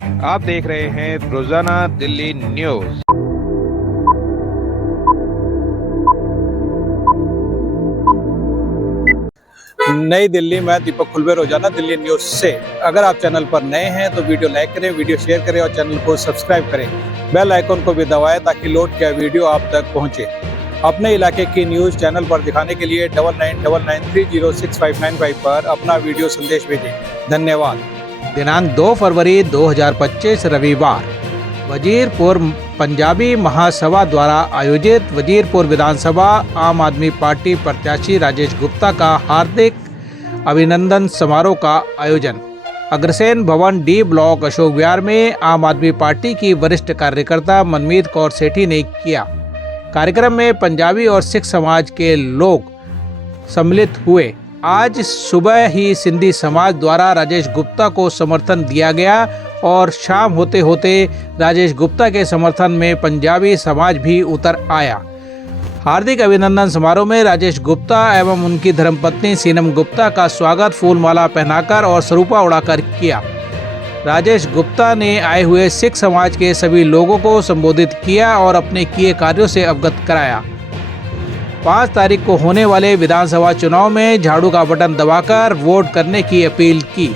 आप देख रहे हैं रोजाना दिल्ली न्यूज। नई दिल्ली में दीपक खुलबे, रोजाना दिल्ली न्यूज से। अगर आप चैनल पर नए हैं तो वीडियो लाइक करें, वीडियो शेयर करें और चैनल को सब्सक्राइब करें। बेल आइकन को भी दबाएं ताकि लोड किया वीडियो आप तक पहुंचे। अपने इलाके की न्यूज चैनल पर दिखाने के लिए 9999306595 पर अपना वीडियो संदेश भेजें। धन्यवाद। दिनांक 2 फरवरी 2025 रविवार, वजीरपुर पंजाबी महासभा द्वारा आयोजित वजीरपुर विधानसभा आम आदमी पार्टी प्रत्याशी राजेश गुप्ता का हार्दिक अभिनंदन समारोह का आयोजन अग्रसेन भवन डी ब्लॉक अशोक विहार में आम आदमी पार्टी की वरिष्ठ कार्यकर्ता मनमीत कौर सेठी ने किया। कार्यक्रम में पंजाबी और सिख समाज के लोग सम्मिलित हुए। आज सुबह ही सिंधी समाज द्वारा राजेश गुप्ता को समर्थन दिया गया और शाम होते होते राजेश गुप्ता के समर्थन में पंजाबी समाज भी उतर आया। हार्दिक अभिनंदन समारोह में राजेश गुप्ता एवं उनकी धर्मपत्नी सीनम गुप्ता का स्वागत फूलमाला पहनाकर और सरूपा उड़ाकर किया। राजेश गुप्ता ने आए हुए सिख समाज के सभी लोगों को संबोधित किया और अपने किए कार्यों से अवगत कराया। 5 तारीख को होने वाले विधानसभा चुनाव में झाड़ू का बटन दबाकर वोट करने की अपील की।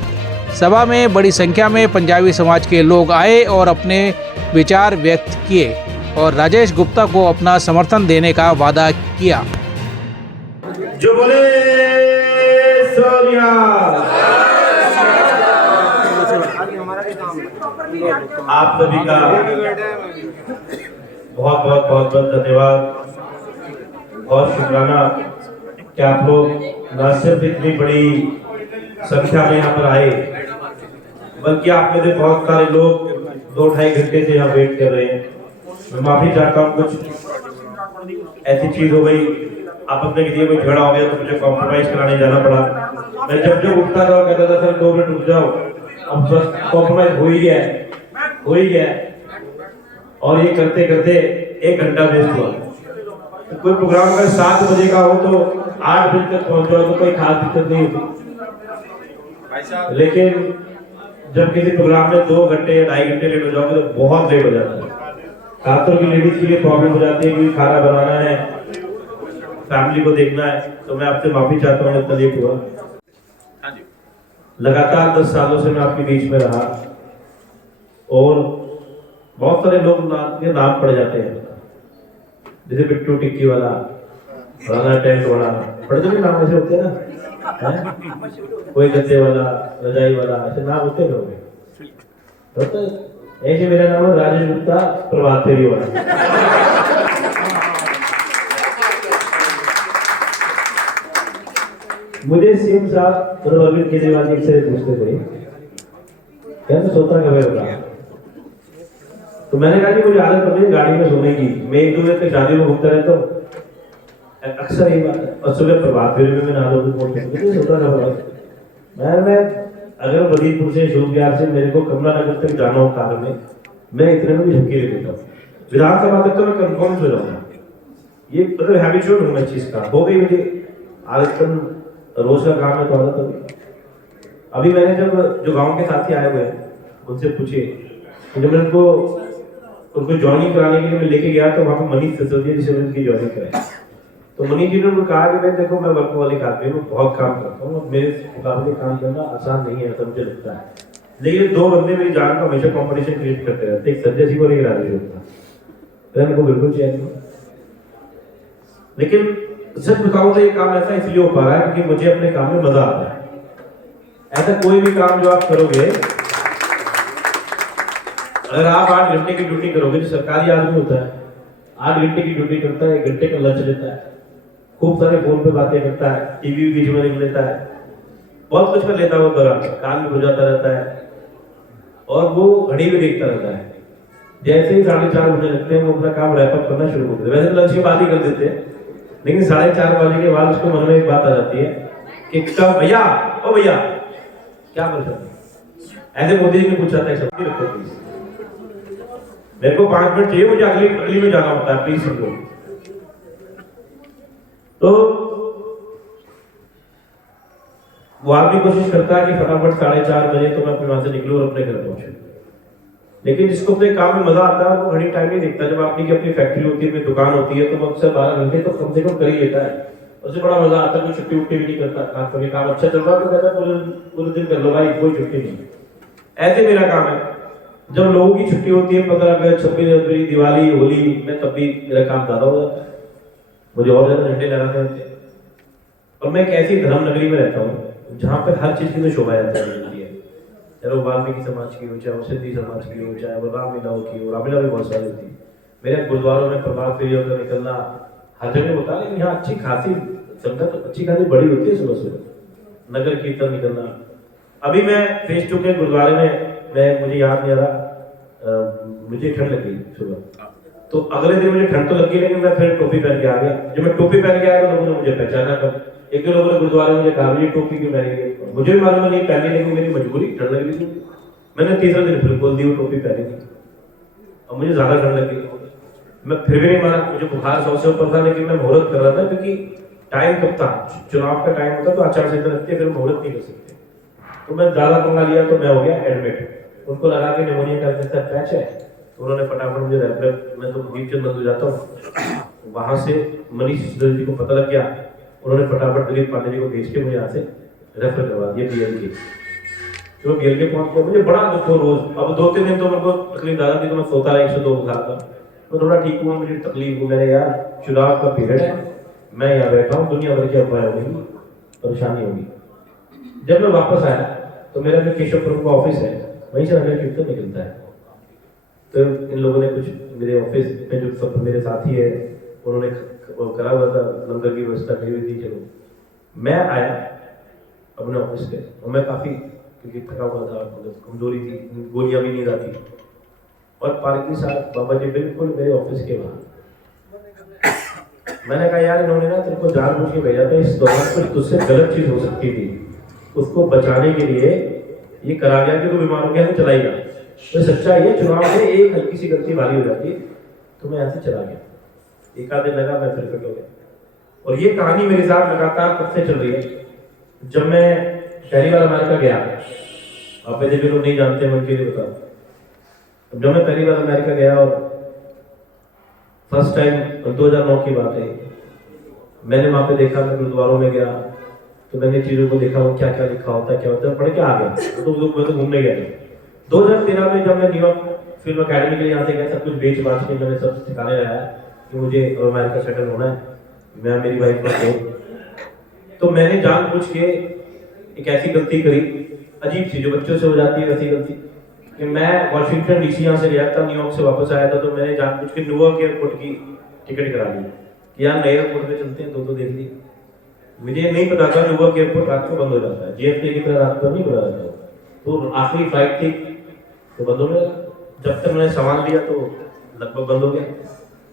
सभा में बड़ी संख्या में पंजाबी समाज के लोग आए और अपने विचार व्यक्त किए और राजेश गुप्ता को अपना समर्थन देने का वादा किया। जो बोले सोनिया, आप सभी का बहुत धन्यवाद और शुक्राना कि आप लोग न सिर्फ इतनी बड़ी संख्या में यहाँ पर आए, बल्कि आप में से बहुत सारे लोग 2-2.5 घंटे से यहाँ वेट कर रहे हैं। मैं माफी चाहता हूँ, कुछ ऐसी चीज हो गई, आपस में किसी कोई झगड़ा हो गया तो मुझे कॉम्प्रोमाइज कराने जाना पड़ा। मैं जब उठता था कहता था सर 2 मिनट रुक जाओ, अब बस कॉम्प्रोमाइज हो ही गया और ये करते करते 1 घंटा वेस्ट हुआ। तो कोई प्रोग्राम अगर 7 बजे का हो तो 8 बजे तक पहुंच जाओ तो कोई खास दिक्कत नहीं होती, लेकिन जब किसी प्रोग्राम में 2 घंटे या 2.5 घंटे लेट हो जाओगे तो बहुत लेट हो जाता है। खासतौर की लेडीज के लिए प्रॉब्लम हो जाती है, क्योंकि खाना बनाना है, फैमिली को देखना है। तो मैं आपसे माफी चाहता हूँ इतना लेट हुआ। लगातार 10 सालों से मैं आपके बीच में रहा और बहुत सारे लोग के नाम पड़ जाते हैं, जैसे बिट्टू टिक्की वाला, राना टेंट वाला, बड़े भी नाम ऐसे होते हैं ना, कोई गद्दे वाला, रजाई वाला, ऐसे नाम होते होंगे। ऐसे मेरा नाम है राजेश गुप्ता प्रभात फेरी वाला। मुझे सीएम साहब अरविंद केजरीवाल जी से पूछते थे कैसे सोता कब होगा, तो मैंने कहा कि मुझे आदत पड़ी है गाड़ी में सोने की। मैं 1-2 बजे तक शादी में घूमता रहता हूँ, अक्सर यही बात है। और सुबह प्रभात फेरी में मैं नहा धो के सोता कब होगा। मैं अगर वजीरपुर से अशोक विहार से मेरे को कमला नगर तक जाना हो कार में, मैं इतने में भी झुकी ले देता हूँ। विधानसभा तक तो मैं कंफर्म हो जाऊंगा। ये मतलब हैबिचुअल हूँ मैं चीज का, हो गई मुझे आदत, रोज का काम है तो आदत होगी। अभी मैंने जब जो गांव के साथी आए हुए हैं उनसे पूछे, जब मैं उनको ज्वाइनिंग कराने के लिए मैं लेके गया तो वहाँ पे मनीष सिसोदिया जी से उनकी ज्वाइनिंग कराई। तो मनीष जी ने उनको कहा कि मैं देखो मैं वर्कहॉलिक आदमी हूँ, बहुत काम करता हूँ, मेरे मुकाबले काम करना आसान नहीं है ऐसा मुझे लगता है। लेकिन 2 बंदे मेरी जान का हमेशा कॉम्पिटिशन क्रिएट करते रहते, एक संजय सिंह और एक राजेश गुप्ता। मेरे को बिल्कुल चाहिए, लेकिन सच बताऊं तो ये काम ऐसा इसलिए हो पा रहा है क्योंकि मुझे अपने काम में मजा आता है। ऐसा कोई भी काम जो आप करोगे, अगर आप 8 घंटे की ड्यूटी करोगे, जो सरकारी आदमी होता है 8 घंटे की ड्यूटी करता है, 1 घंटे का लंच लेता है, खूब सारे फोन पे बातें करता है, टीवी बीच में देख लेता है, बहुत कुछ कर लेता है, वो दौरान काम भी हो जाता रहता है और वो घड़ी भी देखता रहता है। जैसे ही 4:30 बजने लगते हैं वो अपना काम रैप अप करना शुरू कर देते हैं। वैसे लंच की बात ही कर देते हैं, लेकिन 4:30 बजे के बाद उसको मन में एक बात आ जाती है कि कब भैया, ओ भैया क्या परेशानी। ऐसे मोदी जी ने पूछा था, मेरे को 5 मिनट चाहिए, मुझे अगली में जाना होता है, प्लीज समझो। तो वो आदमी कोशिश करता है कि फटाफट 4:30 बजे तो मैं अपने वहां से निकलूं और अपने घर पहुंचूं। लेकिन जिसको अपने काम में मजा आता है वो घड़ी टाइम नहीं देखता। जब आपकी की अपनी फैक्ट्री होती है, अपनी दुकान होती है, तो वो अक्सर 12 घंटे तो कम से कम कर ही लेता है। उससे बड़ा मजा आता है, कोई छुट्टी उट्टी भी नहीं करता। खास करके काम अच्छा चल रहा है तो कहता है पूरे दिन कर लो भाई, कोई छुट्टी नहीं। ऐसे मेरा काम है। जब लोगों की छुट्टी होती है 15 अगस्त, 26 जनवरी, दिवाली, होली में, तब भी मेरा काम ज्यादा हो जाता है, मुझे और ज्यादा झंडे लगाने होते हैं। और मैं एक ऐसी धर्म नगरी में रहता हूँ जहाँ पे हर चीज की तो शोभा यात्रा मिलती है, चाहे वो वाल्मीकि समाज की हो, चाहे वो सिंधी समाज की हो, चाहे वो रामलीलाओं की हो। रामलीला भी बहुत सारी होती है। मेरे गुरुद्वारों में प्रभात फेरी होकर निकलना हर जगह होता है, लेकिन यहाँ अच्छी खासी संगत अच्छी खासी बड़ी होती है। सुबह सुबह नगर कीर्तन निकलना। अभी मैं फेस टू के गुरुद्वारे में, मुझे याद नहीं आ रहा, मुझे ठंड लगी सुबह, तो अगले दिन मुझे ठंड तो लगी, लेकिन मैं फिर टोपी पहन के आ गया। जब मैं टोपी पहन के आया तो लोगों ने मुझे पहचाना। कर एक दो लोगों ने गुरुद्वारे में मुझे कहा ये टोपी क्यों पहनी है, मुझे भी मालूम नहीं पहनी, लेकिन मेरी मजबूरी, ठंड लगी थी। मैंने तीसरा दिन फिर खोल दी वो टोपी पहनी थी, और मुझे ज्यादा ठंड लगी। मैं फिर भी नहीं माना, मुझे बुखार 100 से ऊपर था, लेकिन मैं मुहूर्त कर रहा था, क्योंकि टाइम कब था, चुनाव का टाइम होता तो आचार संहिता लगती है, फिर मुहूर्त नहीं कर सकते। तो मैं ज्यादा पंगा लिया तो मैं हो गया एडमिट। उनको लगा कि निमोनिया का जैसा पैच है, तो उन्होंने फटाफट मुझे रेफर, मैं तो दीपचंद बंद हो जाता हूँ, वहां से मनीष सिसोदिया जी को पता लग गया। उन्होंने फटाफट दिलीप पांडे जी को भेज के मुझे यहाँ से रेफर करवा दिया BLK। तो BLK पहुंच गया, मुझे बड़ा दुख हो रोज। अब 2-3 दिन तो मेरे को तकलीफ ज्यादा थी, तो मैं सोता रहा, 102 बुखार था। मैं थोड़ा ठीक हुआ, मुझे तकलीफ हुई, मैंने यार चुनाव का पीरियड है, मैं यहाँ बैठा हूँ, दुनिया भर की अफवाह होगी, परेशानी होगी। जब मैं वापस आया तो मेरा जो केशवपुरम का ऑफिस है, वहीं से नगर कीर्तन निकलता है। तो इन लोगों ने कुछ मेरे ऑफिस में जो सब मेरे साथी है, उन्होंने करा हुआ था, लंगर की व्यवस्था करी हुई थी। चलो मैं आया अपने ऑफिस पे, और मैं काफी क्योंकि थका हुआ था, मतलब कमजोरी थी, गोलियां भी नहीं आती। और पालकी साहब बाबा जी बिल्कुल मेरे ऑफिस के बाहर। मैंने कहा यार इन्होंने ना तेरे को जानबूझ के भेजा था, इस दौरान कुछ तुझसे गलत चीज हो सकती थी, उसको बचाने के लिए ये करा गया कि तू बीमार हो गया तो चला ही गया। तो सच्चाई है, चुनाव में एक हल्की सी गलती भारी हो जाती है, तो मैं ऐसे चला गया। एक आध दिन लगा, मैं फिर फिट हो गया। और ये कहानी मेरे साथ लगातार कब से चल रही है। जब मैं पहली बार अमेरिका गया, आप ऐसे जो लोग नहीं जानते हैं उनके लिए बताओ। जब मैं पहली बार अमेरिका गया, और फर्स्ट टाइम 2009 की बात है, मैंने वहां पे देखा, मैं गुरुद्वारों में गया तो मैंने चीजों को देखा, वो क्या क्या लिखा होता है, क्या होता है, पढ़ के आ गया। तो मैं तो घूमने गया। 2013 में जब मैं न्यूयॉर्क फिल्म अकेडमी के लिए यहाँ से गया, सब कुछ बेच बाच के मैंने सब ठिकाने लगाया कि मुझे अमेरिका सेटल होना है, मैं मेरी वाइफ को। तो मैंने जानबूझ के एक ऐसी गलती करी, अजीब सी, जो बच्चों से हो जाती है वैसी गलती, कि मैं वॉशिंगटन DC यहाँ से गया था, न्यूयॉर्क से वापस आया था, तो मैंने जानबूझ के न्यूयॉर्क एयरपोर्ट की टिकट करा ली कि यार नए एयरपोर्ट पे चलते हैं, दो देख ली। मुझे नहीं पता था न्यूयॉर्क एयरपोर्ट रात को बंद हो जाता है, JFK की तरह रात को नहीं खुला जाता। तो आखिरी फ्लाइट थी तो बंद हो गया। जब तक मैंने सामान लिया तो लगभग बंद हो गया।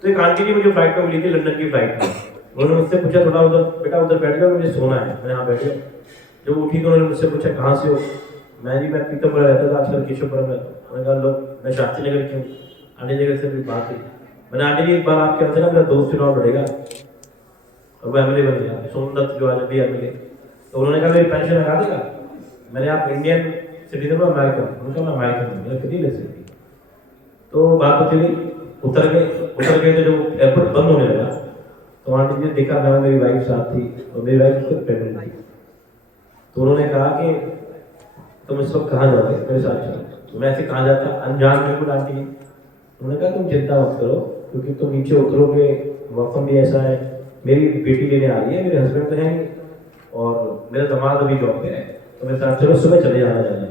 तो एक आंटी जी मुझे फ्लाइट में मिली थी, लंदन की फ्लाइट में। उन्होंने मुझसे पूछा थोड़ा उधर बेटा उधर बैठ गया, मुझे सोना है। मैंने हाँ बैठ गया। जब उठी तो उन्होंने मुझसे पूछा कहाँ से हो। मैं पीतमपुरा रहता था, आजकल केशवपुरम रहता हूँ। मैंने कहा लो मैं शास्त्री नगर क्यों। आंटी जी से मेरी बात हुई। मैंने आंटी जी एक बार आपके यहाँ से ना मेरा दोस्त चुनाव लड़ेगा, और वो MLA बन गया, सोमदत्त जो आज भी MLA। तो उन्होंने कहा मेरी पेंशन लगा देगा। मैंने आप इंडियन सिटीजन हो अमेरिकन? उनका मैं अमेरिकन हूँ, कितनी ले सकती। तो बात होती गई, उतर गए तो जो एयरपोर्ट बंद होने लगा तो आंटी जी देखा मैं, मेरी वाइफ साथ थी, और मेरी वाइफ खुद प्रेगनेंट थी। तो उन्होंने कहा कि तुम इस वक्त कहाँ जाओगे, मेरे साथ चलो। तो मैं ऐसे कहाँ जाता, अनजान बिल्कुल आंटी। उन्होंने कहा तुम चिंता मत करो, क्योंकि तुम नीचे उतरोगे, मौसम भी ऐसा है, मेरी बेटी लेने आ रही है, मेरे हस्बैंड तो है नहीं, और मेरा दामाद अभी जॉब पे है, तो मेरे साथ चलो सुबह चले जाना है।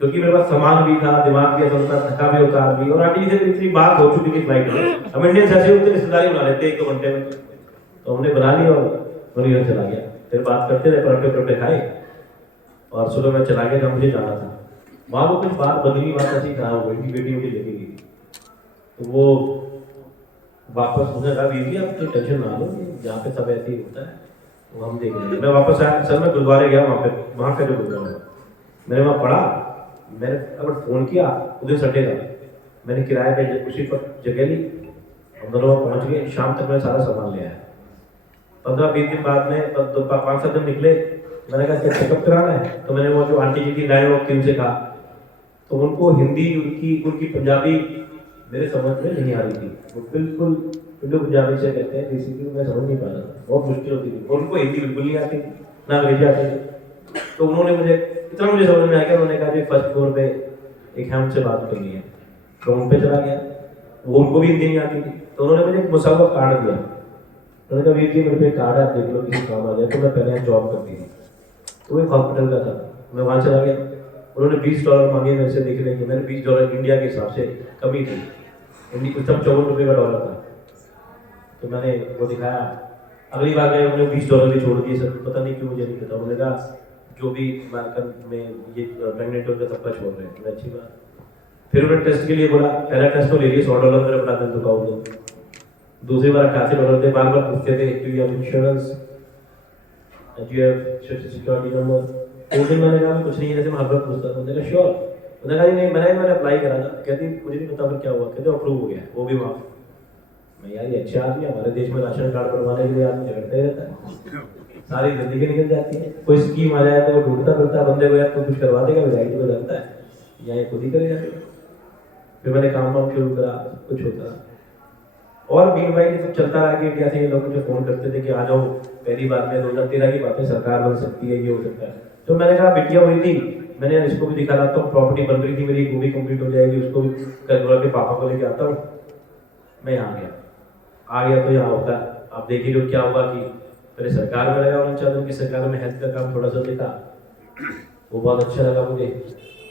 क्योंकि मेरे पास सामान भी था, दिमाग भी असल था, थका भी उतार भी, और आंटी जी से इतनी बात हो चुकी थी फ्लाइट में। हम इंडियन ऐसे होते रिश्तेदारी बना लेते 1-2 घंटे में, तो हमने बना ली और मैं चला गया। फिर बात करते रहे, पराठे खाए, और सुबह मैं चला गया जब मुझे जाना था। वहाँ वो कुछ बात बदली, बात ऐसी खराब हो गई, बेटी मुझे लेके गई। तो वो वापस उसने कहा बीवी आप तो टेंशन ना लो, जहाँ पे सब ऐसे ही होता है, वो हम देख लेंगे। मैं वापस आया, सर मैं गुरुद्वारे गया, वहाँ पे जो गुरुद्वारा मैंने वहाँ पढ़ा। मैंने अगर फोन किया उधर सटे था, मैंने किराए पे उसी पर जगह ली, हम दोनों वहाँ पहुँच गए। शाम तक मैं सारा सामान ले आया। 15-20 दिन बाद में 5-7 दिन निकले। मैंने कहा क्या चेकअप कराना है, तो मैंने वो जो आंटी जी की लाइन ऑफ 3 से कहा, तो उनको हिंदी उनकी उनकी पंजाबी मेरे समझ में नहीं आ रही थी। वो बिल्कुल इंडो पंजाबी से कहते हैं, बेसिकली मैं समझ नहीं पा रहा था, बहुत मुश्किल होती थी। और उनको हिंदी बिल्कुल नहीं आती थी, ना अंग्रेजी आती थी। तो उन्होंने मुझे इतना मुझे समझ में आ गया, उन्होंने कहा कि फर्स्ट फ्लोर पे एक है, उनसे बात करनी है। तो उन पे चला गया, वो उनको भी हिंदी नहीं आती थी। तो उन्होंने मुझे एक मुसाफा कार्ड दिया। उन्होंने कहा वीर जी मेरे पे कार्ड है, आप देख लो किसी काम आ जाए। तो मैं पहले जॉब करती थी, तो वो एक हॉस्पिटल का था। मैं वहाँ चला गया, उन्होंने $20 मांगे मेरे से देखने के। मैंने $20 इंडिया के हिसाब से कमी थी, इंडिया उस तब ₹54 का डॉलर था। तो मैंने वो दिखाया। अगली बार गए, उन्होंने $20 भी छोड़ दिए। सब पता नहीं क्यों, मुझे नहीं पता। उन्होंने कहा जो भी अमेरिकन में ये प्रेगनेंट होकर सबका छोड़ रहे हैं। अच्छी बात। फिर उन्होंने टेस्ट के लिए बोला, पहला टेस्ट तो ले लिए, $100 मेरा बता दें चुका हूँ। दूसरी बार $88 थे। बार बार पूछते थे do you have insurance, do you have social security number. उस दिन मैंने कहा कुछ नहीं है, जैसे मैं हर बार पूछता था। उन्होंने कहा श्योर। उन्होंने कहा नहीं, मैंने अप्लाई करा था। कहती मुझे नहीं पता फिर क्या हुआ। कहते अप्रूव हो गया, वो भी माफ। मैं यार ये अच्छा आदमी, हमारे देश में राशन कार्ड बनवाने के लिए आदमी झगड़ता ही रहता है, सारी जिंदगी निकल जाती है। कोई स्कीम आ जाए तो वो ढूंढता फिरता बंदे को, यार तो कुछ करवा देगा, विदाई को जानता है या ये खुद ही करेगा। फिर मैंने काम वाम शुरू करा, कुछ होता। और बीन भाई सब चलता रहा कि इंडिया से ये लोग मुझे फोन करते थे कि आ जाओ, पहली बात में 2013 की बात है, सरकार बन सकती है, ये हो सकता है। तो मैंने कहा बिटिया हुई थी, मैंने इसको भी दिखा लाता हूँ, प्रॉपर्टी बन रही थी मेरी, वो भी कंप्लीट हो जाएगी, उसको भी कर के पापा को लेके आता हूँ। मैं यहाँ आ गया तो यहाँ होता। आप देखिए जो क्या हुआ कि पहले सरकार में लगा, 49 दिन की सरकार में हेल्थ का काम थोड़ा सा देखा, वो बहुत अच्छा लगा मुझे।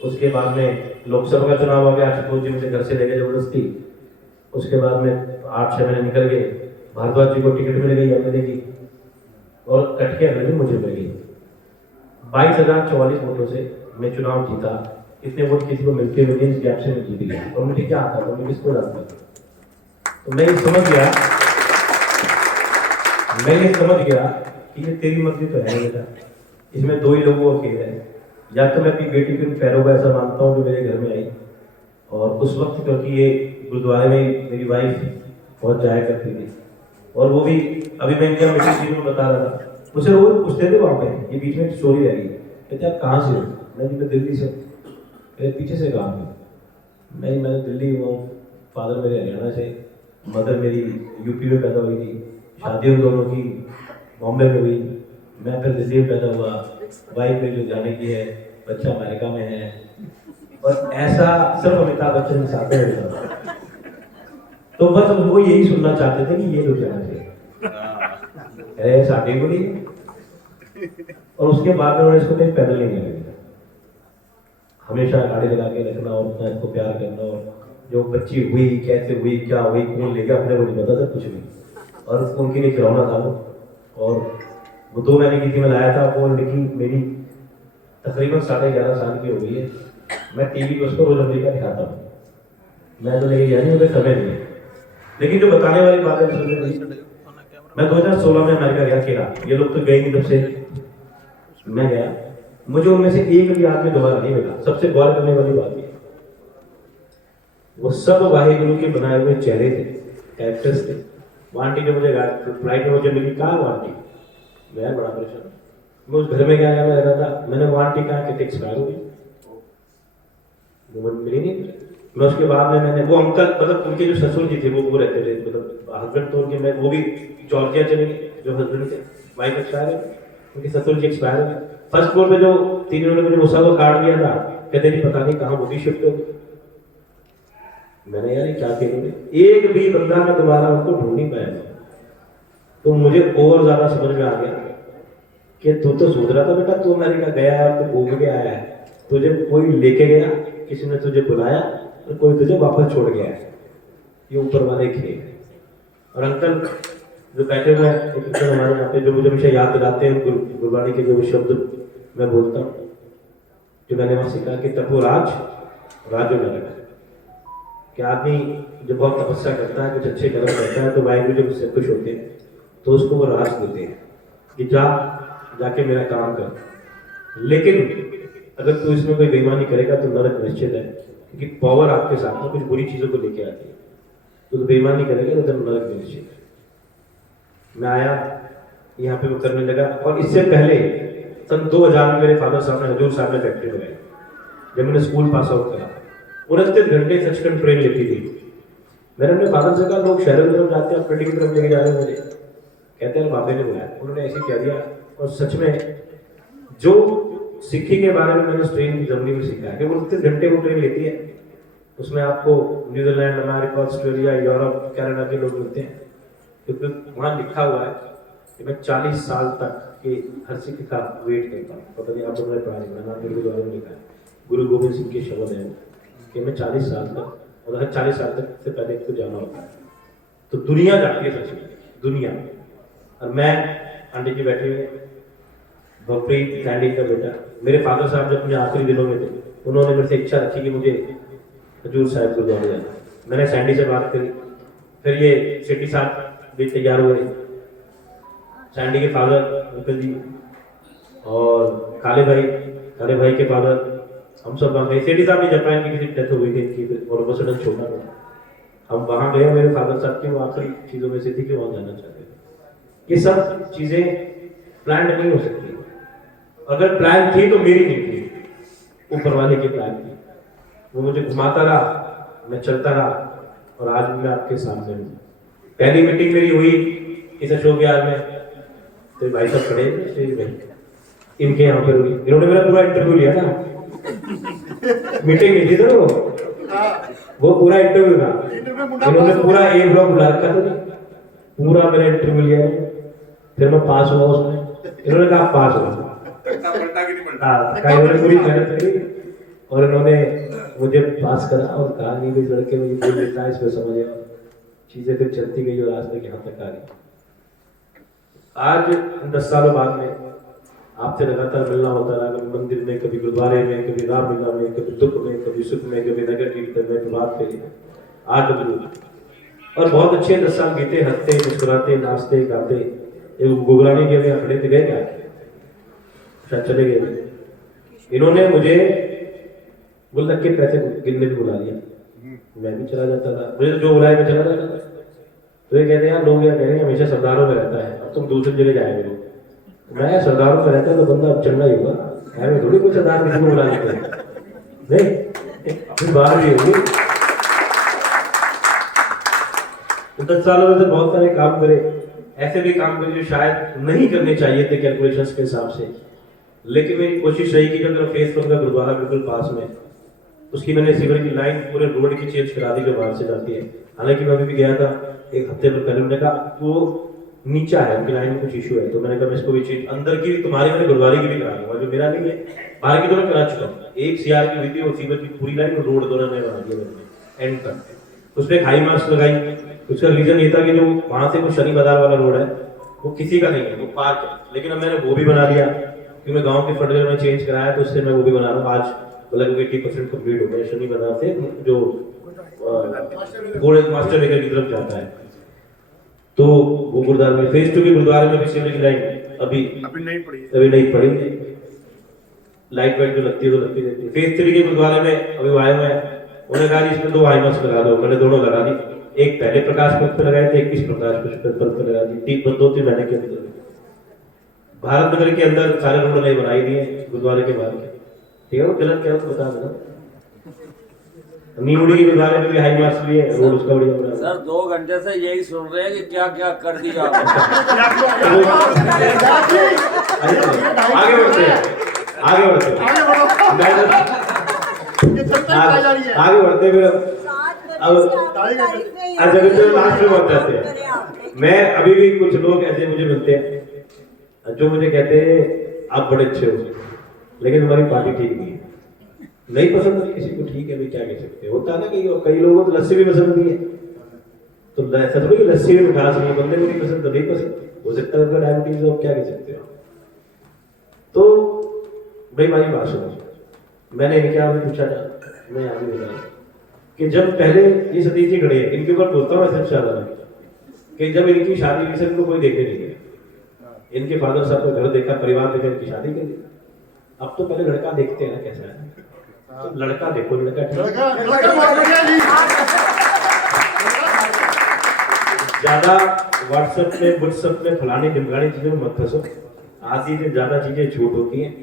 उसके बाद में लोकसभा का चुनाव आ गया, आशुतोष जी मुझे घर से ले गए जबरदस्ती। उसके बाद में 8-6 महीने निकल गए, भारद्वाज जी को टिकट मिल गई एमएलए की, और कटके एमएलए मुझे मिल गई। 22,044 वोटों से मैं चुनाव जीता। इतने वोट किसी को मिलते हुए नहीं, इस गैप से मैं जीत गया। और मुझे क्या आता था, मैं किसको जानता था। तो मैं ये समझ गया कि ये तेरी मर्जी तो है बेटा, इसमें दो ही लोगों को खेल है। या तो मैं अपनी बेटी के पैरों का ऐसा मानता हूँ जो मेरे घर में आई, और उस वक्त क्योंकि ये गुरुद्वारे में मेरी वाइफ बहुत जाया करती थी, और वो भी अभी मैं इंडिया मीटिंग में बता रहा था, मुझे रोज पूछते थे वहाँ पे, ये बीच में स्टोरी रह गई, कहते आप कहाँ से हो? मैं दिल्ली से। मेरे पीछे से कहा मैंने दिल्ली हुआ हूँ, फादर मेरे हरियाणा से, मदर मेरी यूपी में पैदा हुई थी, शादी उन दोनों की बॉम्बे में हुई, मैं फिर दिल्ली में पैदा हुआ, वाइफ मेरी लुधियाने की है, बच्चा अमेरिका में है। और ऐसा सिर्फ अमिताभ बच्चन के साथ है। तो बस वो यही सुनना चाहते थे कि ये लुधियाना से साढ़े बोली। और उसके बाद में उन्होंने इसको कहीं पैदल नहीं लगा, हमेशा गाड़ी लगा के रखना और उतना इसको प्यार करना। और जो बच्ची हुई, कैसे हुई, क्या हुई, कौन ले गया, अपने को नहीं पता था कुछ भी। और उनके लिए खिलौना था वो, और वो 2 महीने की थी, मैं लाया था वो। लेकिन मेरी तकरीबन 11.5 साल की हो गई है। मैं टीवी पे उसको रोज अमेरिका दिखाता हूँ, मैं तो लेके गया नहीं, मुझे समय नहीं है। लेकिन जो बताने वाली बात है, मैं 2016 में अमेरिका गया अकेला, ये लोग तो गए नहीं, तब से मैं गया। मुझे उनमें से एक भी आदमी दोबारा नहीं मिला। सबसे गौर करने वाली बात ये, वो सब वाहिगुरु के बनाए हुए चेहरे थे, कैरेक्टर्स थे। वांटी पे मुझे फ्लाइट में मुझे मिली, कहाँ वांटी? मैं बड़ा परेशान, मैं उस घर में गया, मैं रह रहा था, मैंने वांटी कहा कि एक्सपायर हो गई, वो मिली नहीं। मैं उसके बाद में मैंने वो अंकल, मतलब उनके जो ससुर जी थे वो रहते थे, मतलब हस्बैंड तो उनके, मैं वो भी जॉर्जिया चले गए, जो हस्बैंड थे, वाइफ एक्सपायर है, उनके ससुर जी एक्सपायर हो गए। फर्स्ट फ्लोर पे जो 3 ने मुझे उषा को कार्ड दिया था, कहते नहीं पता नहीं कहाँ वो भी शिफ्ट हो गई। मैंने यार क्या करेंगे, एक भी बंदा मैं दोबारा उनको ढूंढ नहीं पाया। तो मुझे और ज्यादा समझ में आ गया कि तू तो सोच रहा था बेटा, तू अमेरिका गया है, तू घूम के आया है, तुझे कोई लेके गया, किसी ने तुझे बुलाया, और कोई तुझे वापस छोड़ गया है। ये ऊपर वाले खेल। और अंकल जो बैठे हुए हैं हमारे यहाँ पे, जो मुझे हमेशा याद दिलाते हैं गुरबाणी के जो शब्द मैं बोलता हूँ, जो मैंने वहां सीखा कि तपो राज राजो नरक। कि आदमी जब बहुत तपस्या करता है, कुछ अच्छे कर्म करता है, तो वाहिगुरु जब उससे खुश होते हैं तो उसको वो राज देते हैं कि जाके मेरा काम कर। लेकिन अगर तू इसमें कोई बेईमानी करेगा तो नरक निश्चित है, क्योंकि पावर आपके साथ में कुछ बुरी चीजों को लेके आती है। तो बेईमानी करेगा तो नरक निश्चित है। मैं आया यहाँ पे, वो करने लगा। और इससे पहले सन 2000 में मेरे फादर साहब ने, हजूर साहब ने फैक्ट्री लगाई। जब मैंने स्कूल पास आउट करा, 29 घंटे सचखंड ट्रेन लेती थी। मैंने अपने फादर से कहा लोग शहरों की तरफ जाते हैं, आप पिंडी की तरफ लेके जा रहे हो मुझे। कहते हैं बाबे ने बुलाया, उन्होंने ऐसे कह दिया। और सच में जो सिक्की के बारे में मैंने उस ट्रेन की जर्नी में सीखा है कि 29 घंटे वो ट्रेन लेती है, उसमें आपको New Zealand, America, Australia, Europe, Canada के लोग मिलते हैं। क्योंकि वहाँ लिखा हुआ है कि मैं 40 साल तक के हर सिख का वेट करता हूँ। पता नहीं आप लोगों ने पढ़ा नहीं, नाम गुरुद्वारे में लिखा है, गुरु गोविंद सिंह के शब्द है कि मैं 40 साल तक, और हर 40 साल तक से पहले तो जाना होता है। तो दुनिया जाती है सच में, दुनिया। और मैं आंटी जी बैठी हुई, भवप्रीत सैंडी का बेटा, मेरे फादर साहब जब अपने आखिरी दिनों में थे, उन्होंने मेरे से इच्छा रखी कि मुझे हजूर साहिब गुरुद्वारे जाना। मैंने सैंडी से बात करी, फिर ये शेट्टी साहब भी तैयार हुए, सैंडी के फादर मुकुल जी और काले भाई के फादर, हम सब वहाँ गए। शेट्टी साहब ने जापान की किसी डेथ हो गई थी इनकी, और बस सडन छोड़ना पड़ा। हम वहाँ गए, मेरे फादर साहब की वो आखिरी चीज़ों में से थी कि वहाँ जाना चाहते थे। ये सब चीज़ें प्लान नहीं हो सकती। अगर प्लान थी तो मेरी नहीं थी, ऊपर वाले की प्लान थी। वो मुझे घुमाता रहा, मैं चलता रहा, और आज मैं आपके सामने हूँ। पहली मीटिंग मेरी हुई इस अशोक विहार में, तो भाई साहब खड़े भाई, इनके यहाँ पर हुई। इन्होंने मेरा पूरा इंटरव्यू लिया था, मीटिंग नहीं थी तो वो पूरा इंटरव्यू था। इन्होंने पूरा ए ब्लॉक बुला रखा था, पूरा मेरा इंटरव्यू लिया। फिर मैं पास हुआ उसमें, इन्होंने कहा पास हुआ, इन्होंने पूरी मेहनत करी और इन्होंने मुझे पास करा और कहा नहीं भाई लड़के में बोल देता है, इसमें समझ आया। चीजें फिर चलती गई और आज तक यहाँ तक आ गई। आज 10 सालों बाद में आपसे लगातार मिलना होता रहा, कभी मंदिर में, कभी गुरुद्वारे में, कभी रामलीला में, कभी दुख में, कभी सुख में, कभी नगर कीर्तन में, प्रभात फेरी में, आज और बहुत अच्छे 10 साल बीते, हंसते मुस्कुराते नाचते गाते। गुगरानी के अभी खड़े थे, गए क्या शायद चले गए। इन्होंने मुझे गुल्लक के पैसे गिनने भी बुला लिया, मैं भी चला जाता था, मुझे तो जो बुलाए मैं चला जाता था। तो ये कहते हैं लोग, क्या कह रहे हैं हमेशा सरदारों में रहता है, अब तुम दूसरी जगह जाएंगे। मैं सरदारों में रहता है तो बंदा अब चलना ही होगा, मैं थोड़ी कोई सरदार किसी को बुला लेते हैं, नहीं बाहर भी होगी। 10 सालों में तो बहुत सारे काम करे, ऐसे भी काम करे जो शायद नहीं करने चाहिए थे कैलकुलेशंस के हिसाब से, लेकिन मेरी कोशिश रही कि जो फेस का गुरुद्वारा बिल्कुल पास में, उसकी मैंने सीवर की लाइन पूरे रोड की चेंज करा दी जो बाहर से जाती है। हालांकि मैं अभी भी गया था एक हफ्ते पहले, उन्होंने कहा वो नीचा है, उनकी लाइन में कुछ इशू है, तो मैंने कहा मैं इसको भी चेंज, अंदर की तुम्हारी मैंने गुरुद्वारे की भी करा दूंगा, जो मेरा नहीं है बाहर की दोनों करा चुका हूँ। एक सीआर की हुई थी और सीवर की पूरी लाइन रोड दोनों ने बना दिया मैंने एंड तक। उस पर हाई मार्क्स लगाई। उसका रीजन ये था कि जो वहां से वो शनि बाजार वाला रोड है वो किसी का नहीं है, वो पार्क है, लेकिन अब मैंने वो भी बना लिया क्योंकि मैं गांव के फटगर में चेंज कराया, तो उससे मैं वो भी बना रहा हूँ। आज लगभग 80% कंप्लीट हो गया शनि बाजार से जो मास्टर मेकर की तरफ जाता है, तो वो गुरुद्वारे में फेज 2 के गुरुद्वारे में भी सीवर की लाइन अभी नहीं पड़ी। लाइट वाइट जो लगती है तो लगती रहती है। फेज 3 के गुरुद्वारे में अभी आए हुए हैं, उन्होंने कहा इसमें 2 हाई मार्क्स लगा दो, मैंने दोनों लगा दी। एक पहले प्रकाश पथ पे लगाए थे, 21 प्रकाश पथ पे लगा दी। 2-3 महीने के अंदर भारत नगर के अंदर सारे रोड नए बनाई दिए गुरुद्वारे के बाहर के, ठीक है। वो गलत क्या तो बता देना। नीमुड़ी के गुरुद्वारे में भी हाई मार्क्स लिए, रोड उसका बढ़िया बना। सर 2 घंटे से यही सुन रहे हैं कि क्या क्या कर दिया आगे बढ़ते हैं, आगे बढ़ते फिर अच्छा लास्ट में बढ़ जाते हैं। मैं अभी भी कुछ लोग ऐसे मुझे मिलते हैं जो मुझे कहते हैं आप बड़े अच्छे हो, लेकिन हमारी पार्टी ठीक नहीं है, नहीं पसंद है किसी को, ठीक है भाई क्या कह सकते हैं। होता है ना कि कई लोगों को लस्सी भी पसंद नहीं है, तो ऐसा थोड़ी लस्सी में मिठास नहीं, बंदे को नहीं पसंद तो नहीं पसंद, हो सकता है उनका डायबिटीज हो, क्या कह सकते हो। तो भाई हमारी बात सुनो, मैंने इनके आपने पूछा था, मैं आगे बताया कि जब पहले ये सतीश जी खड़े हैं, इनके ऊपर बोलता हूँ ऐसा शादा कि जब इनकी शादी हुई सर को कोई देखने नहीं गया, इनके फादर साहब का घर देखा, परिवार देखा, इनकी शादी कर दी। अब तो पहले लड़का देखते हैं ना कैसा है, तो लड़का देखो, लड़का ज्यादा व्हाट्सएप में फलानी ढिमकानी चीजों में मत फंसो, आधी से ज्यादा चीजें झूठ होती हैं।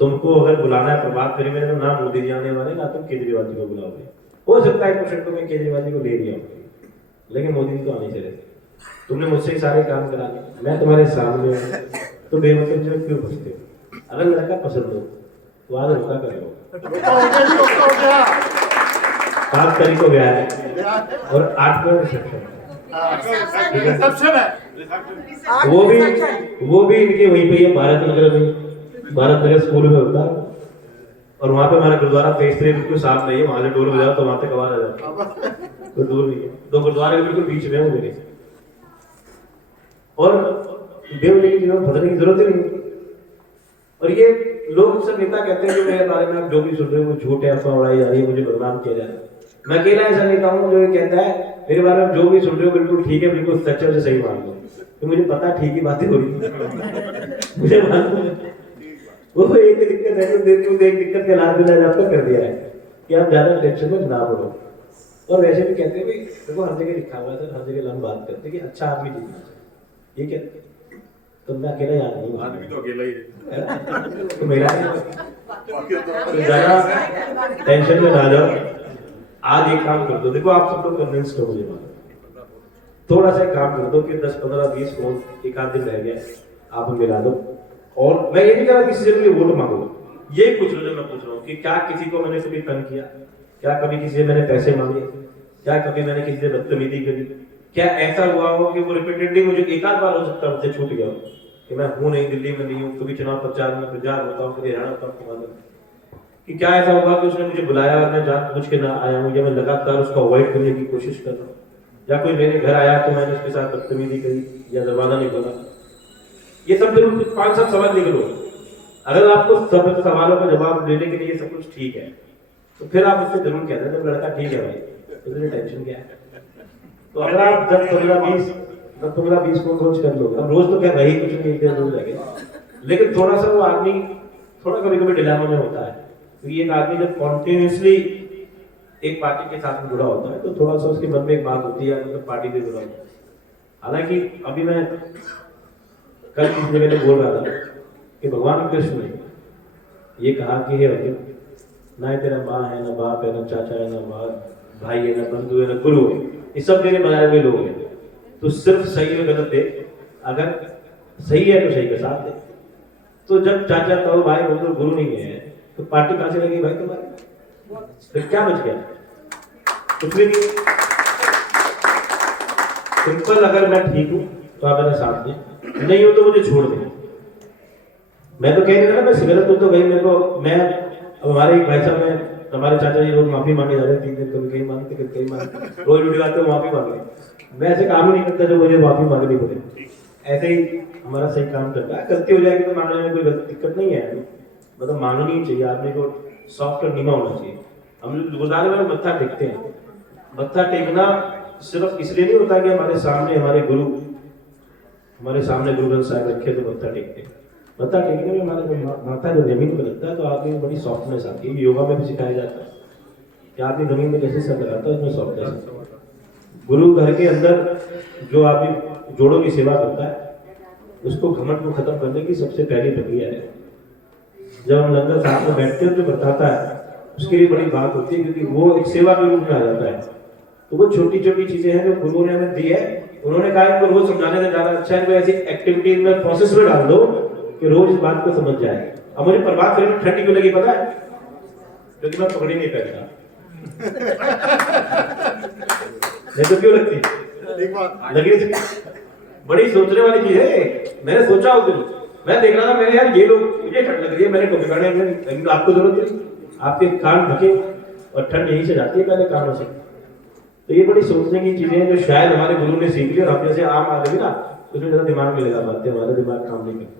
तुमको अगर बुलाना है प्रभात फेरी में तो ना मोदी जी आने वाले, ना तुम केजरीवाल जी को बुलाओगे। हो सकता है कुछ को मैं केजरीवाल जी को ले लिया हूँ, लेकिन मोदी जी तो आने चले। तुमने मुझसे ही सारे काम करा लिए, मैं तुम्हारे सामने हूँ, तो बेमतलब जो क्यों फंसते हो? अगर लड़का पसंद हो तो आज रुका करो। 7 तारीख को ब्याह है और 8 को रिसेप्शन है। वो भी इनके वहीं पे भारत नगर स्कूल में होता है, और वहाँ पे हमारा गुरुद्वारा फेस 3 बिल्कुल साफ नहीं है, वहाँ से डोर बजाओ तो वहाँ तक आवाज आ जाती है, तो दूर नहीं है। तो गुरुद्वारे के बिल्कुल बीच में हूँ मेरे, और बेवजह की चीजों फंसने की जरूरत ही नहीं। और ये लोग सब नेता कहते हैं कि मेरे बारे में आप जो भी सुन रहे हो वो झूठ है, अफवाह उड़ाई जा रही है, मुझे बदनाम किया जा रहा है। मैं अकेला ऐसा नेता हूँ जो ये कहता है मेरे बारे में जो भी सुन रहे हो बिल्कुल ठीक है, बिल्कुल सच है, उसे सही मान लो। तो मुझे पता ठीक ही बातें हो रही है, मुझे मालूम है। वो एक दिक्कत है, एक दिक्कत के लाभ मिला आपको कर दिया है कि आप ज्यादा टेंशन में ना पड़ो। और वैसे भी कहते हैं भाई देखो हर जगह लिखा हुआ है सर, हर जगह हम बात करते हैं कि अच्छा आदमी जीतना चाहिए, ठीक है? तो मैं अकेला ही आदमी तो अकेला ही है, तो मेरा तो ज्यादा टेंशन में ना जाओ। आज एक काम कर दो, देखो आप सब लोग कन्विंस्ड हो मुझे, थोड़ा सा काम कर दो कि 10, 15, 20 फोन एक आध दिन रह गया आप मिला दो। और मैं ये नहीं कह रहा किसी से मुझे वोट मांगो, ये पूछ लो जो मैं पूछ रहा हूँ कि क्या किसी को मैंने कभी तंग किया, क्या कभी किसी से मैंने पैसे मांगे, क्या कभी मैंने किसी से बदतमीजी करी, क्या ऐसा हुआ हो कि वो रिपीटेडली मुझे एक आध बार हो सकता है मुझसे छूट गया हो कि मैं हूँ नहीं, दिल्ली में नहीं हूँ, कभी चुनाव प्रचार में प्रचार होता हूँ, कभी हरियाणा होता हूँ, कि क्या ऐसा हुआ कि उसने मुझे बुलाया और मैं जानबूझ के ना आया हूँ, या मैं लगातार उसको अवॉइड करने की कोशिश कर रहा हूँ, या कोई मेरे घर आया तो मैंने उसके साथ बदतमीजी करी या दरवाजा नहीं खोला। ये सब जरूर 5-7 सवाल लिख लो। अगर आपको सब सवालों का जवाब देने के लिए सब कुछ ठीक है तो फिर आप उससे जरूर कहते हैं जब लड़का ठीक है भाई तो तुझे टेंशन क्या है। तो अगर आप 10-15-20 को रोज कर लो, अब रोज तो क्या रही कुछ नहीं, एक दिन रोज लगेगा, लेकिन थोड़ा सा वो आदमी थोड़ा कभी कभी डिलेमा में होता है, क्योंकि एक आदमी जब कॉन्टिन्यूसली एक पार्टी के साथ में जुड़ा होता है तो थोड़ा सा उसके मन में एक बात होती है, मतलब पार्टी से जुड़ा होता है। हालांकि अभी मैं कल किसी जगह पे बोल रहा था कि भगवान कृष्ण ने ये कहा कि हे अर्जुन, ना तेरा माँ है, ना बाप है, ना चाचा है, ना भाई है, ना बंधु है, ना गुरु है, ये सब तेरे बनाए हुए लोग हैं, तो सिर्फ सही और गलत दे, अगर सही है तो सही का साथ दे। तो जब चाचा ताऊ भाई बंधु गुरु नहीं है तो पार्टी कहां से लगी भाई तुम्हारी? तो क्या बच गया? कुछ भी नहीं। सिंपल, अगर मैं ठीक हूं तो आप मेरा साथ दें, नहीं हो तो मुझे छोड़ दें। मैं तो कह नहीं रहा मैं गलत हूं तो भाई मेरे को, मैं अब हमारे एक भाई साहब में हमारे चाचा जी रोज माफी मांगे जा रहे हैं, 3 दिन कभी कहीं मांगते कभी कहीं मांगते, रोज वीडियो आते हो माफी मांगे। मैं ऐसे काम ही नहीं करता जो मुझे माफी मांगनी पड़े, ऐसे ही हमारा सही काम करता है। गलती हो जाएगी तो मांगने में कोई दिक्कत नहीं है, मतलब मांगनी ही चाहिए, आदमी को सॉफ्ट और नीमा होना चाहिए। हम गुरुद्वारे में मत्था टेकते हैं, मत्था टेकना सिर्फ इसलिए नहीं होता कि हमारे सामने गुरु ग्रंथ साहिब रखे तो मत्था टेकते हैं। मत्था टेकने में हमारे माथा जब जमीन पर लगता है तो आदमी में बड़ी सॉफ्टनेस आती है। योगा में भी सिखाया जाता है कि आदमी जमीन में जैसे सर लगाता है उसमें सॉफ्टनेस आता है। गुरु घर के अंदर जो आदमी जोड़ों की सेवा करता है उसको घमंड को खत्म करने की सबसे पहली प्रक्रिया है। जब हम लंगर साथ में बैठते हैं तो बताता है, उसके लिए बड़ी बात होती है क्योंकि वो एक सेवा के रूप में आ जाता है। तो वो छोटी छोटी चीजें हैं जो गुरुओं ने हमें दी है। उन्होंने कहा इनको रोज समझाने से ज्यादा अच्छा है कोई ऐसी एक्टिविटीज में प्रोसेस में डाल दो कि रोज इस बात को समझ जाए। अब मुझे प्रभात फेरी में ठंडी क्यों लगी पता है? क्योंकि मैं पगड़ी नहीं पहनता। नहीं तो क्यों लगती? लगी बड़ी सोचने वाली चीज है। मैंने सोचा उस दिन, मैं देख रहा था मेरे यार ये लोग, मुझे ठंड लग रही है, मैंने टोपी पहने, आपको जरूरत नहीं, आपके कान ढके और ठंड यहीं से जाती है पहले कानों से। तो ये बड़ी सोचने की चीजें हैं जो शायद हमारे गुरु ने सीख ली और हम जैसे आम आदमी ना उसमें ज्यादा दिमाग में लगा पाते, हमारा दिमाग काम नहीं करता।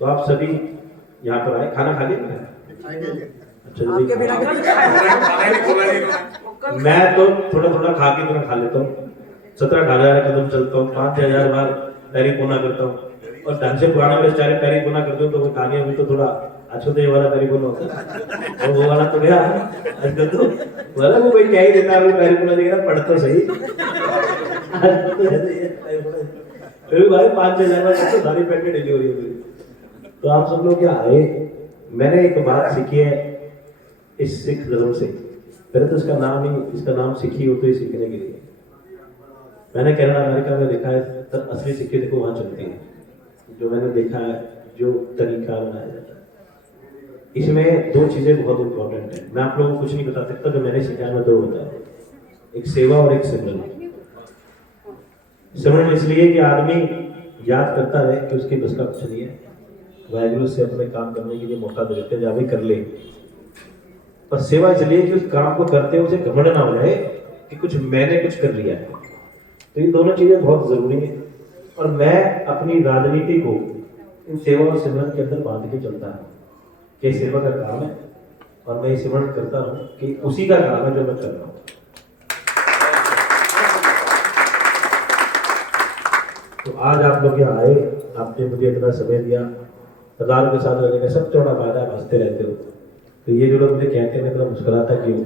तो आप सभी यहाँ पर आए, खाना खा लिया? अच्छा, मैं तो थोड़ा थोड़ा खा के थोड़ा खा लेता हूँ। 17-18 कदम चलता हूँ, 5-6 बार पैरी पूना करता हूँ, और ढंग से पुराने वाले स्टाइल पैरी पूना करते हो तो वो कहानियां भी तो थोड़ा अछूते वाला पैरी पूना होता है, और वो वाला तो गया आजकल तो बोला वो कोई क्या ही देता है पैरी पूना देगा, पढ़ता सही। फिर भाई 5-6 बार तो सारी पैकेट डेली हो रही है। तो आप सब लोग क्या आए, मैंने एक बात सीखी है इस सिख धर्म से। पहले तो इसका नाम सिखी होते ही सीखने के लिए। मैंने कनाडा अमेरिका में देखा है तो असली सिक्के देखो वहाँ चलते हैं, जो मैंने देखा है, जो तरीका बनाया जाता है। इसमें दो चीज़ें बहुत इंपॉर्टेंट है। मैं आप लोगों को कुछ नहीं बता सकता, जो मैंने सीखा है मैं दो बता रहा हूँ, एक सेवा और एक सिमरन। सिमरन इसलिए कि आदमी याद करता रहे कि उसकी बस का कुछ नहीं है, वाहिगुरु से अपने काम करने के लिए मौका दे देते हैं, जा भी कर ले। पर सेवा इसलिए कि उस काम को करते हुए उसे घमंड ना हो जाए कि कुछ मैंने कुछ कर लिया है। तो ये दोनों चीजें बहुत जरूरी है, और मैं अपनी राजनीति को इन सेवा और सिमरन के अंदर बांध के चलता हूँ कि सेवा का काम है और मैं ये सिमरन करता हूँ कि उसी का काम है जो मैं कर रहा हूँ। तो आज आप लोग यहाँ आए, आपने मुझे इतना समय दिया, हजारों के साथ रहने का सब चौड़ा फायदा, आप हंसते रहते हो। तो ये जो लोग मुझे कहते हैं मैं इतना मुस्कुराता क्यों,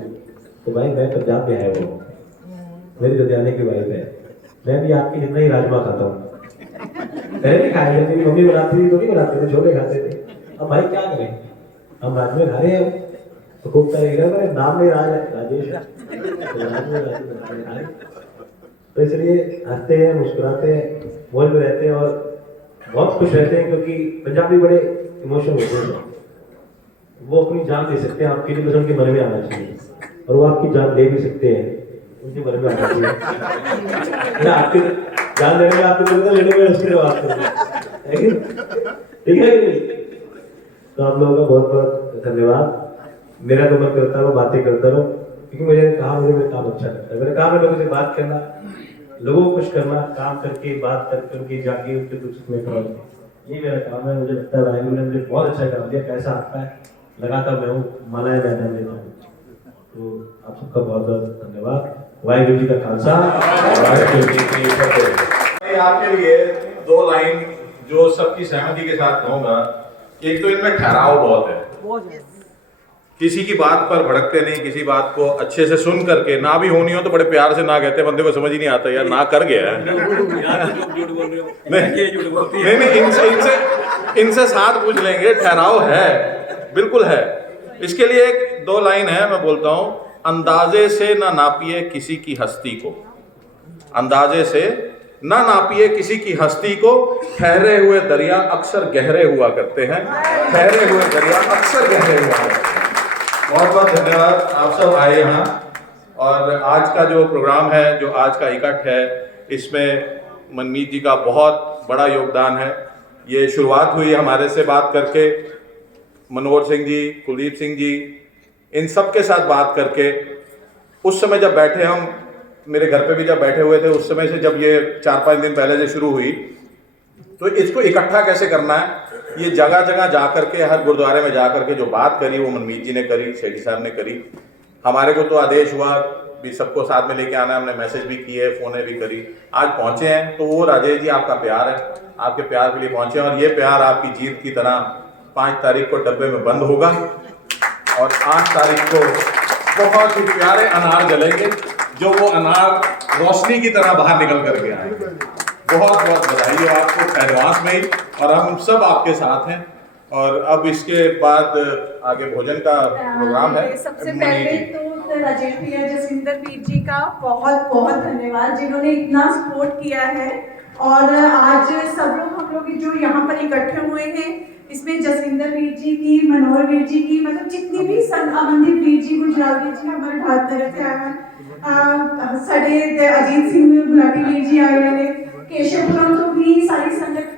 तो भाई मैं पंजाब में आया हूँ, मेरी लुधियाने की वाइफ है, मैं भी आपकी जितना ही राजमा खाता हूँ। पहले नहीं खाया, मेरी मम्मी बनाती थी तो नहीं बनाते थे, छोले खाते थे। अब भाई क्या करें, हम राजमा खा रहे हैं तो खूब तरह नाम में राज है, राजेश है, तो इसलिए हंसते हैं, मुस्कुराते हैं, मौज में रहते हैं और बहुत खुश रहते हैं, क्योंकि पंजाबी बड़े इमोशनल होते हैं। वो अपनी जान दे सकते हैं आपके लिए, बस उनके मन में आना चाहिए, और वो आपकी जान दे भी सकते हैं, उनके मन में आना चाहिए। आपके जान देने में आपके लेने में उसके बात करेंगे, ठीक है। तो आप लोगों का बहुत बहुत धन्यवाद। मेरा तो मन करता है बातें करता रहूं, क्योंकि मुझे कहा मेरा काम अच्छा करता है। मेरा काम है लोगों से बात करना, लोगों को खुश करना, काम करके बात करके उनकी जाके उनके दुख में खड़ा, ये मेरा काम है। मुझे लगता है वाहिगुरु ने मुझे बहुत अच्छा काम दिया, पैसा आता है लगाता मैं हूँ, मालाएं मैदान देता हूँ। तो आप सबका बहुत बहुत धन्यवाद। वाहिगुरु जी का खालसा, वाहिगुरु जी की फतेह। आपके लिए दो लाइन जो सबकी सहमति के साथ कहूंगा। एक तो इनमें ठहराव बहुत है, किसी की बात पर भड़कते नहीं, किसी बात को अच्छे से सुन करके, ना भी होनी हो तो बड़े प्यार से ना कहते, बंदे को समझ ही नहीं आता यार ना कर गया है। नहीं, इनसे साथ पूछ लेंगे, ठहराव है, बिल्कुल है। इसके लिए एक दो लाइन है, मैं बोलता हूं, अंदाजे से ना नापिए किसी की हस्ती को, अंदाजे से ना नापिए किसी की हस्ती को, ठहरे हुए दरिया अक्सर गहरे हुआ करते हैं, ठहरे हुए दरिया अक्सर गहरे हुआ करते हैं। बहुत बहुत धन्यवाद, आप सब आए यहाँ। और आज का जो प्रोग्राम है, जो आज का इकट्ठ है, इसमें मनमीत जी का बहुत बड़ा योगदान है। ये शुरुआत हुई हमारे से बात करके, मनोहर सिंह जी, कुलदीप सिंह जी, इन सब के साथ बात करके। उस समय जब बैठे हम, मेरे घर पे भी जब बैठे हुए थे, उस समय से जब ये 4-5 दिन पहले से शुरू हुई, तो इसको इकट्ठा कैसे करना है, ये जगह जगह जा करके, हर गुरुद्वारे में जा करके जो बात करी वो मनमीत जी ने करी, सेठी साहब ने करी। हमारे को तो आदेश हुआ भी सबको साथ में लेके आना है, हमने मैसेज भी किए, फोने भी करी। आज पहुंचे हैं तो वो राजेश जी आपका प्यार है, आपके प्यार के लिए पहुंचे हैं, और ये प्यार आपकी जीत की तरह 5 तारीख को डब्बे में बंद होगा, और 8 तारीख को बहुत ही प्यारे अनार जलेंगे, जो वो अनार रोशनी की तरह बाहर निकल करके आएंगे। बहुत बहुत बधाई हो आपको एडवांस में ही, और हम सब आपके साथ हैं। और अब इसके बाद आगे भोजन का प्रोग्राम है। सबसे पहले तो राजेश भैया, जसविंदर पीर जी का बहुत बहुत धन्यवाद, जिन्होंने इतना सपोर्ट किया है। और आज सब लोग, हम लोग जो यहाँ पर इकट्ठे हुए हैं, इसमें जसविंदर वीर जी की, मनोहर वीर जी की, मतलब जितनी भी अमनदीप वीर जी, गुजराल वीर जी, हमारे भारत तरफ से आए, साढ़े अजीत सिंह गुलाटी वीर जी आए हुए, केशवपुरम तो भी सारी संगत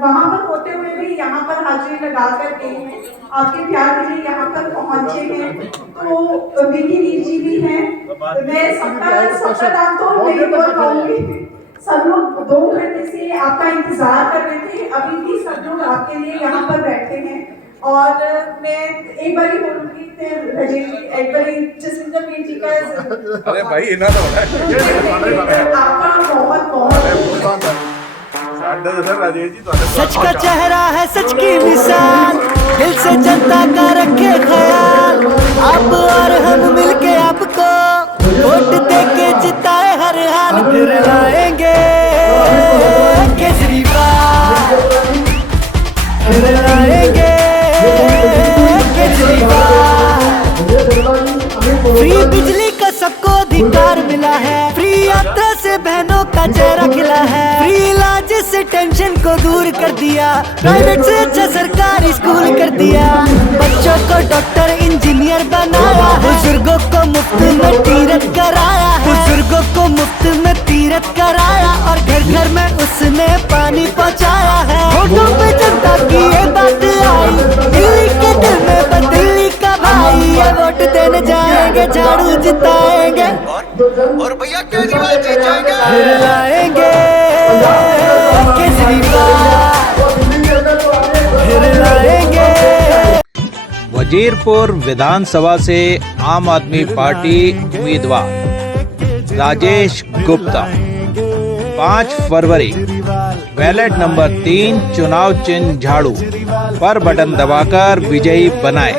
वहां पर होते हुए भी यहाँ पर हाजिरी लगा कर गए हैं, आपके प्यार के लिए यहाँ पर पहुंचे हैं। तो विकी वीर जी भी हैं, मैं सबका नाम तो नहीं बोल पाऊंगी। सब लोग 2 घंटे से आपका इंतजार कर रहे थे, अभी भी सब लोग आपके लिए यहाँ पर बैठे हैं। और मैं एक बार ही बोलूंगी, एक बार जसविंदर वीर जी का, अरे भाई इन्हें तो आपका बहुत बहुत सच का चेहरा है, सच की मिसाल, दिल से जनता का रखे ख्याल। अब और हम मिलके आपको वोट दे के जिताए हर हाल, फिर लाएंगे केजरीवाल, फिर लाएंगे फ्री बिजली का सबको अधिकार मिला है, फ्री यात्रा से बहनों का चेहरा खिला है, फ्री इलाज से टेंशन को दूर कर दिया, प्राइवेट से अच्छा सरकारी स्कूल कर दिया, बच्चों को डॉक्टर इंजीनियर बनाया है, बुजुर्गों को मुफ्त में तीरथ कराया है, बुजुर्गों को मुफ्त में तीरथ कराया, और घर घर में उसने पानी पहुंचाया है। वोटों पे जनता की ये बात आई, दिल्ली के दिल में बस दिल्ली का भाई, ये वोट देने जाएंगे, झाड़ू जिताएंगे और भैया केजरीवाल जीत जाएंगे, फिर लाएंगे केजरीवाल, फिर लाएंगे। वजीरपुर विधानसभा से आम आदमी पार्टी उम्मीदवार राजेश गुप्ता 5 फरवरी बैलेट नंबर 3 चुनाव चिन्ह झाड़ू पर बटन दबाकर विजयी बनाए।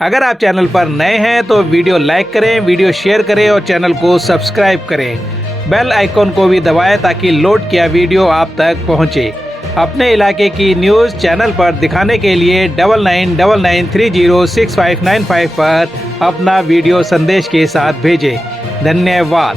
अगर आप चैनल पर नए हैं तो वीडियो लाइक करें, वीडियो शेयर करें और चैनल को सब्सक्राइब करें। बेल आइकॉन को भी दबाएं ताकि लोड किया वीडियो आप तक पहुंचे। अपने इलाके की न्यूज़ चैनल पर दिखाने के लिए 9999306595 पर अपना वीडियो संदेश के साथ भेजें। धन्यवाद।